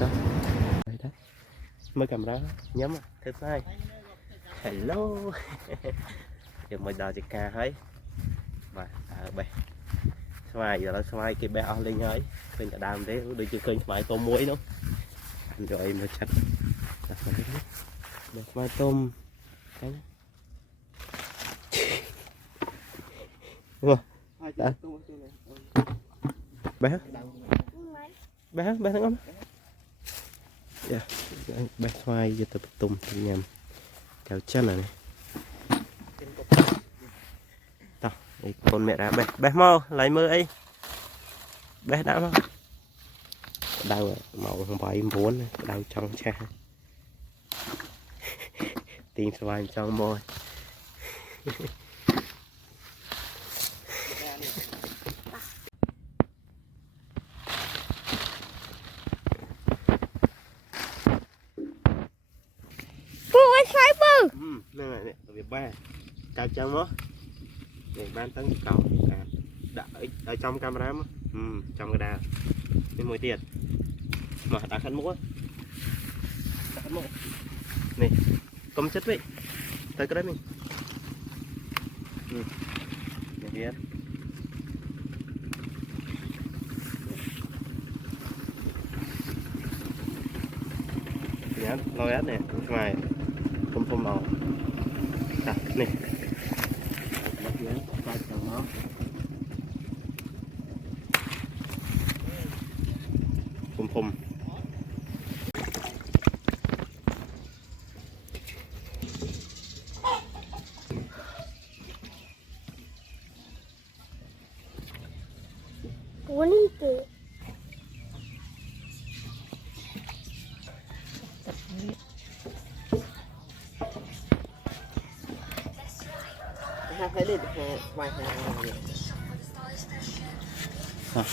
đó đây đó mới cầm đó nhắm thứ hai hello giờ mới đào chiếc ca thấy mà ở đây xoài giờ nó xoài cái bèo lên ấy bên cả đàm thế đôi chưa kênh xoài tôm muối đâu rồi em nó chặt đặt vào cái được mai tôm đấy đúng không đã bé bé thằng ông dạ bé xoài giờ tập tôm nhầm kéo chân này tao con mẹ ra bé mau lấy mưa ấy bé đã mau đau màu không phải muốn đau trong cha tìm xoay trong môi này việc ba cao chân đó để ban tấn cầu ở trong camera mà trong cái đà cái mùi tiền mà đã khăn mũi này công chất vậy tới cái đấy mình biết nhá lôi át này ngoài không màu này phum bonito. Phải lên vài hàng à,